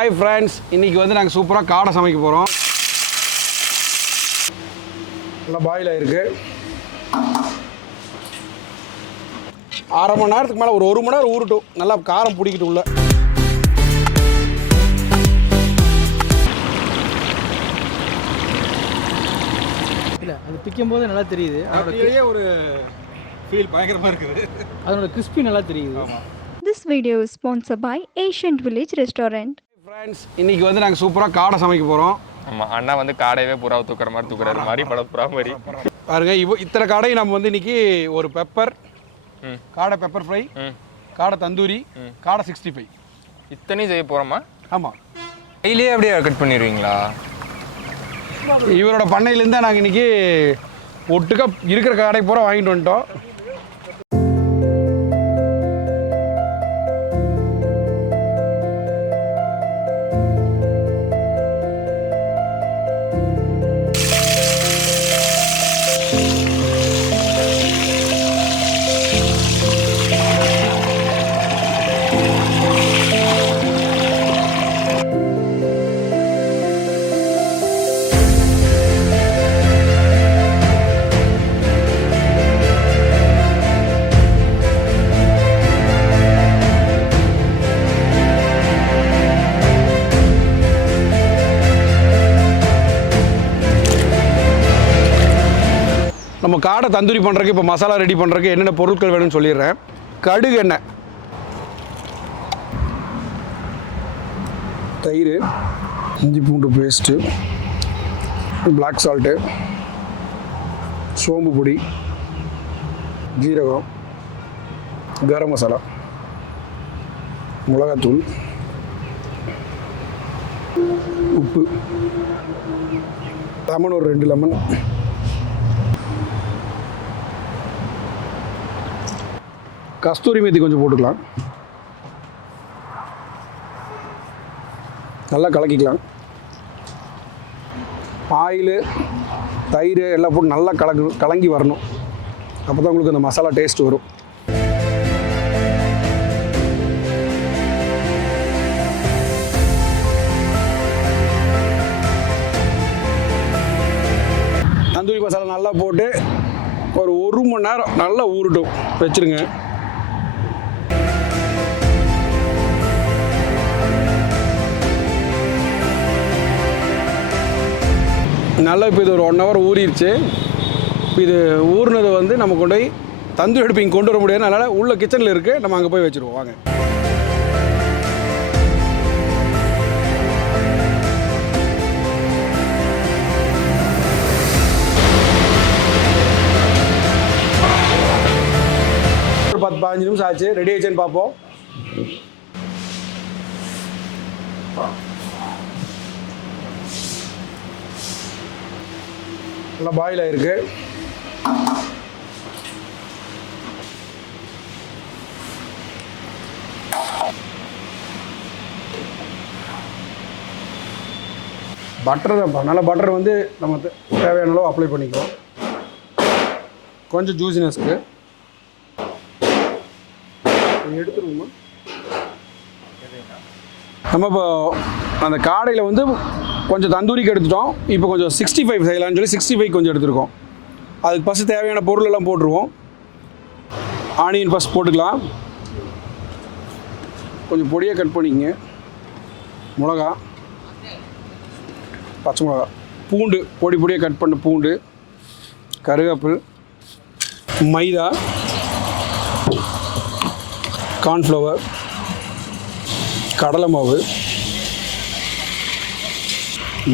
Hi friends, இன்னைக்கு வந்து நாங்க சூப்பரா காடை சமைக்க போறோம். நல்லா பாயில் ஆயிருக்கு. அரை மணி நேரத்துக்கு மேல ஒரு மணி நேரம் ஊறட்டும். நல்லா காரம் பிடிக்கிட்டு உள்ள. இல்ல அது பிக்கும்போது நல்லா தெரியுது. அதோட ஒரு ஃபீல் பயங்கரமா இருக்குது. அதோட கிறிஸ்பி நல்லா தெரியுது. ஆமா. This video is sponsored by Asian Village Restaurant. Friends, இன்னைக்கு வந்து நாங்க சூப்பரா காடை சமைக்க போறோம். ஆமா, அண்ணா வந்து காடையவே புறாவை தூக்குற மாதிரி தூக்குறாரு மாதிரி புறா மாதிரி. பாருங்க, இத்தனை காடை நம்ம வந்து இன்னைக்கு ஒரு பெப்பர், காடை பெப்பர் ஃப்ரை, காடை தந்தூரி, காடை 65 இத்தனையும் செய்ய போறோமா? ஆமா. கையிலேயே அப்படியே கட் பண்ணிடுவீங்களா? இவரோட பண்ணையிலேருந்து நாங்கள் இன்னைக்கு ஒட்டுக்கா இருக்கிற காடை பூரா வாங்கிட்டு வந்துட்டோம். நம்ம காடை தந்தூரி பண்ணுறதுக்கு இப்போ மசாலா ரெடி பண்ணுறதுக்கு என்னென்ன பொருட்கள் வேணும்னு சொல்லிடுறேன். கடுகு எண்ணெய், தயிர், இஞ்சி பூண்டு பேஸ்ட்டு, பிளாக் சால்ட்டு, சோம்பு பொடி, ஜீரகம், கரம் மசாலா, மிளகாத்தூள், உப்பு, லெமன் ஒரு 2 லெமன், கஸ்தூரி மேத்தி கொஞ்சம் போட்டுக்கலாம். நல்லா கலக்கிக்கலாம். ஆயிலு, தயிர் எல்லாம் போட்டு நல்லா கலங்கி வரணும். அப்போ தான் உங்களுக்கு அந்த மசாலா டேஸ்ட் வரும். தந்தூரி மசாலா நல்லா போட்டு ஒரு 1 மணி நேரம் நல்லா ஊறட்டும் வச்சுருங்க. நல்லா இப்போ இது ஒரு 1 ஹவர் ஊறிடுச்சு. இப்போ இது ஊறினது வந்து நம்ம கொண்டு போய் தந்தூரி அடுப்பு இங்கே கொண்டு வர முடியாது. அதனால் உள்ள கிச்சனில் இருக்குது, நம்ம அங்கே போய் வச்சுருவோம். வாங்க. ஒரு 10-15 நிமிஷம் ஆச்சு. ரெடி ஆச்சுன்னு பார்ப்போம். நல்லா பாயில் ஆயிருக்கு. பட்டர் தான். நல்லா பட்டர் வந்து நம்ம தேவையான அளவு அப்ளை பண்ணிக்குவோம். கொஞ்சம் ஜூசினஸ்க்கு எடுத்துருவோமா. நம்ம இப்போ அந்த காடையில் வந்து கொஞ்சம் தந்தூரிக்கு எடுத்துட்டோம். இப்போ கொஞ்சம் 65 செய்யலாம்னு சொல்லி 65 கொஞ்சம் எடுத்துருக்கோம். அதுக்கு ஃபஸ்ட்டு தேவையான பொருள் எல்லாம் போட்டுருவோம். ஆனியன் ஃபஸ்ட் போட்டுக்கலாம். கொஞ்சம் பொடியாக கட் பண்ணிக்கங்க. மிளகா, பச்சை மிளகா, பூண்டு பொடியாக கட் பண்ண பூண்டு, கருவேப்பில், மைதா, கார்ன்ஃப்ளவர், கடலை மாவு,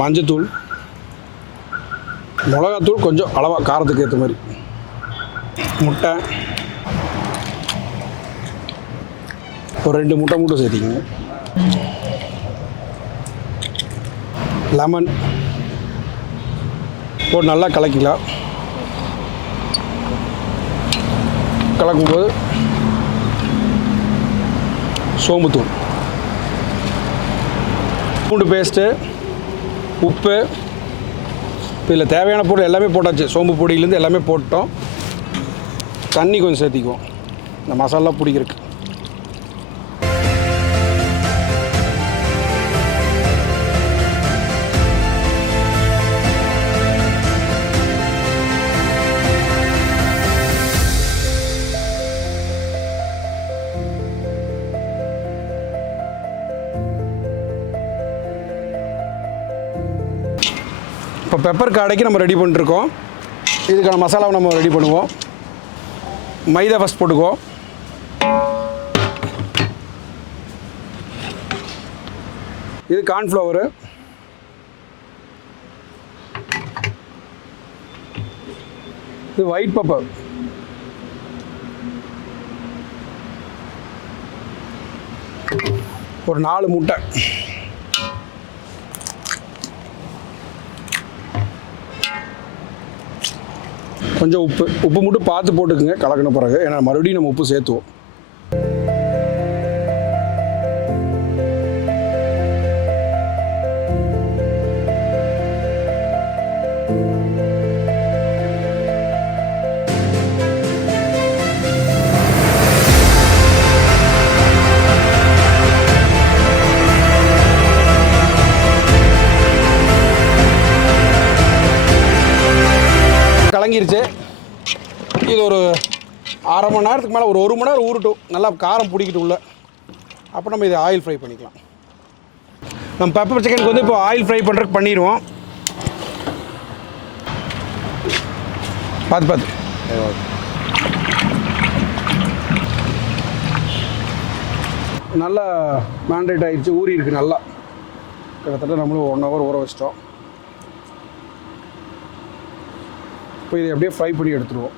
மஞ்சத்தூள், மிளகாத்தூள் கொஞ்சம் அளவாக காரத்துக்கு ஏற்ற மாதிரி, முட்டை ஒரு 2 முட்டை மட்டும் சேர்த்திக்கங்க, லெமன் போட்டு நல்லா கலக்கிக்கலாம். கலக்கும்போது சோம்புத்தூள், பூண்டு பேஸ்ட்டு, உப்பு, இதில் தேவையான பொருள் எல்லாமே போட்டாச்சு. சோம்பு பொடியிலேருந்து எல்லாமே போட்டோம். தண்ணி கொஞ்சம் சேர்த்திக்குவோம் இந்த மசாலா பிடிக்கிறதுக்கு. இப்போ பெப்பர் காடைக்கு நம்ம ரெடி பண்ணிட்டுருக்கோம். இதுக்கான மசாலாவை நம்ம ரெடி பண்ணுவோம். மைதா ஃபஸ்ட் போட்டுக்குவோம். இது கார்ன்ஃப்ளவரு, இது ஒயிட் பெப்பர், ஒரு 4 முட்டை, கொஞ்சம் உப்பு மட்டும் பார்த்து போட்டுக்குங்க கலக்கின பிறகு, ஏன்னா மறுபடியும் நம்ம உப்பு சேர்த்துவோம். கலங்கிருச்சு. இது ஒரு 1/2 மணி நேரத்துக்கு மேலே, ஒரு 1 மணி நேரம் ஊறட்டும், நல்லா காரம் பிடிக்கிட்டு உள்ள. அப்போ நம்ம இதை ஆயில் ஃப்ரை பண்ணிக்கலாம். நம்ம பெப்பர் சிக்கனுக்கு வந்து இப்போ ஆயில் ஃப்ரை பண்ணுறதுக்கு பண்ணிடுவோம். பார்த்து நல்லா மேண்டேட் ஆகிடுச்சு, ஊறி இருக்குது நல்லா. கிட்டத்தட்ட நம்மளும் 1 ஹவர் ஊற வச்சிட்டோம். இப்போ இதை அப்படியே ஃப்ரை பண்ணி எடுத்துருவோம்.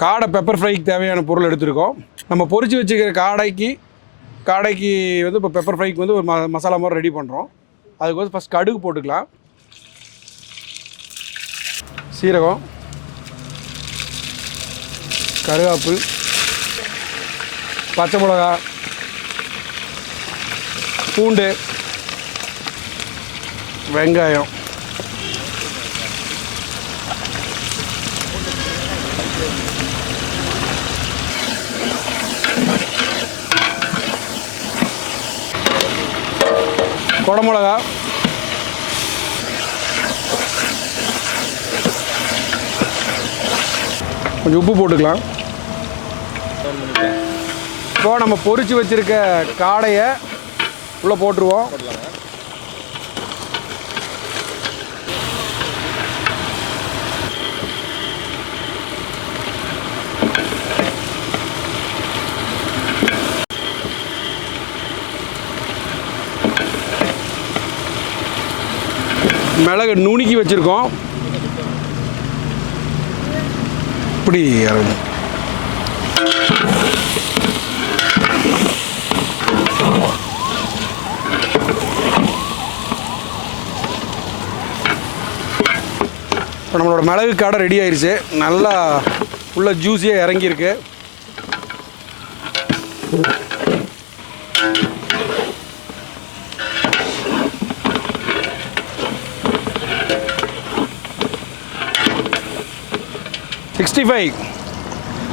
காடை பெப்பர் ஃப்ரைக்கு தேவையான பொருள் எடுத்துருக்கோம். நம்ம பொரிச்சு வச்சுக்கிற காடைக்கு வந்து இப்போ பெப்பர் ஃப்ரைக்கு வந்து ஒரு மசாலா மாதிரி ரெடி பண்ணுறோம். அதுக்கு வந்து ஃபஸ்ட் கடுகு போட்டுக்கலாம், சீரகம், கருவேப்பில், பச்சை மிளகா, பூண்டு, வெங்காயம், குடமிளகா, கொஞ்சம் உப்பு போட்டுக்கலாம். இப்போ நம்ம பொரிச்சு வச்சுருக்க காடையை உள்ளே போட்டுருவோம். மிளகு நுணுக்கி வச்சுருக்கோம். இப்படி இறங்கும். இப்போ நம்மளோட மிளகு காடை ரெடி ஆயிடுச்சு. நல்லா உள்ள ஜூஸியாக இறங்கியிருக்கு.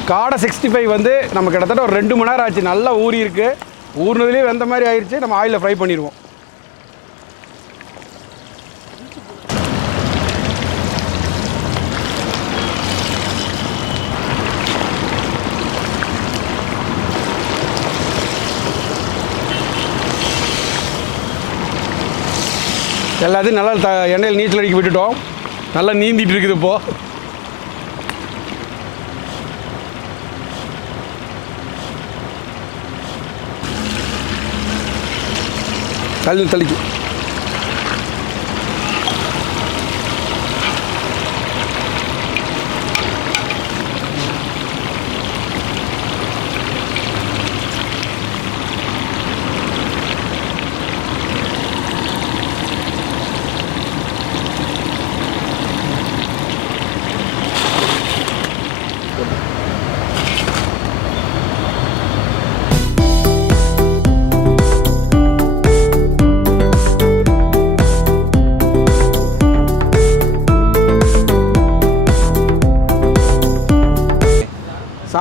காடை 65 வந்து நம்ம கிட்டத்தட்ட ஒரு 2 மணி நேரம் ஆச்சு. நல்லா ஊறி இருக்கு. ஊறினதுலேயே வெந்த மாதிரி ஆயிடுச்சு. நம்ம ஆயிலில் ஃப்ரை பண்ணிடுவோம். எல்லாத்தையும் நல்லா எண்ணெயில் நீச்சல் அடிக்க விட்டுட்டோம். நல்லா நீந்திட்டு இருக்குது இப்போது. தள்ளிக்கு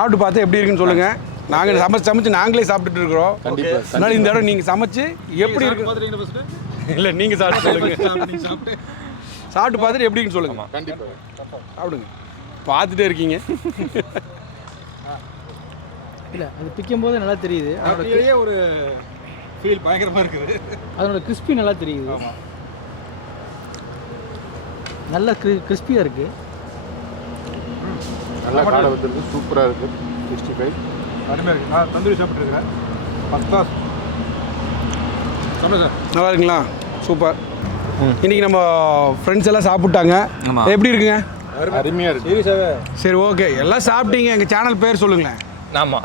சாப்பிட்டு பார்த்து எப்படி இருக்குன்னு சொல்லுங்கள். நாங்கள் சமைச்சு நாங்களே சாப்பிட்டுட்டு இருக்கிறோம். அதனால இந்த இடம் நீங்கள் சமைச்சு எப்படி இருக்கு இல்லை நீங்கள் சாப்பிட்டு சொல்லுங்கள். சாப்பிட்டு பார்த்துட்டு எப்படின்னு சொல்லுங்கம்மா. கண்டிப்பாக சாப்பிடுங்க. பார்த்துட்டே இருக்கீங்க. இல்லை அது பிக்கும் போது நல்லா தெரியுது. அதோட ஒரு ஃபீல் பயங்கரமாக இருக்குது. அதனோட கிறிஸ்பி நல்லா தெரியுது. நல்ல கிறிஸ்பியாக இருக்குது. நல்லா காடை வந்துருக்கு, சூப்பராக இருக்குது. 65 அருமையாக இருக்குது. நான் தந்தூரி சாப்பிட்ருக்கிறேன். First class. சாப்பிடுங்க சார். நல்லா இருக்குங்களா? சூப்பர். இன்றைக்கி நம்ம ஃப்ரெண்ட்ஸ் எல்லாம் சாப்பிட்டாங்க. எப்படி இருக்குங்க? அருமையாக இருக்குது. சீரியஸாகவே சரி, ஓகே. எல்லாம் சாப்பிட்டீங்க. எங்கள் சேனல் பேர் சொல்லுங்களேன். ஆமா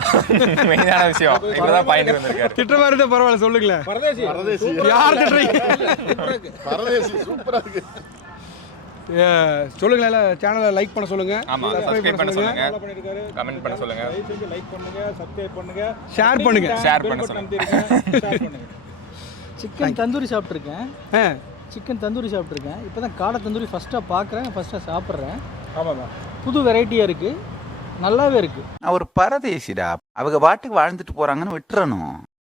மெயினான விஷயம் இப்பதான் பாயிண்ட் வந்திருக்காரு. திட்ட மாதிரி இருந்தால் பரவாயில்ல, சொல்லுங்களேன். பரதேசி யார் திட்டுறீங்க? பரதேசி சூப்பராக இருக்குது. சொல்லுங்களேன். சேனலை லைக் பண்ண சொல்லுங்கள். ஆமா, சப்ஸ்கிரைப் பண்ண சொல்லுங்க, நல்லா பண்ணியிருக்காரு. கமெண்ட் பண்ண சொல்லுங்க, தயவு செஞ்சு லைக் பண்ணுங்கள், சப்ஸ்கிரைப் பண்ணுங்கள், ஷேர் பண்ணுங்கள். ஷேர் பண்ண சொல்லுங்க. ஷேர் பண்ணுங்கள். சிக்கன் தந்தூரி சாப்பிட்ருக்கேன். ஆ, சிக்கன் தந்தூரி சாப்பிட்ருக்கேன். இப்போ தான் காடை தந்தூரி ஃபஸ்ட்டாக பார்க்குறேன், ஃபஸ்ட்டாக சாப்பிட்றேன். ஆமாம்மா. புது வெரைட்டியாக இருக்குது, நல்லாவே இருக்குது. நான் ஒரு பரதேசிடா. அவங்க பாட்டுக்கு வாழ்ந்துட்டு போறாங்கன்னு விட்டுறணும்.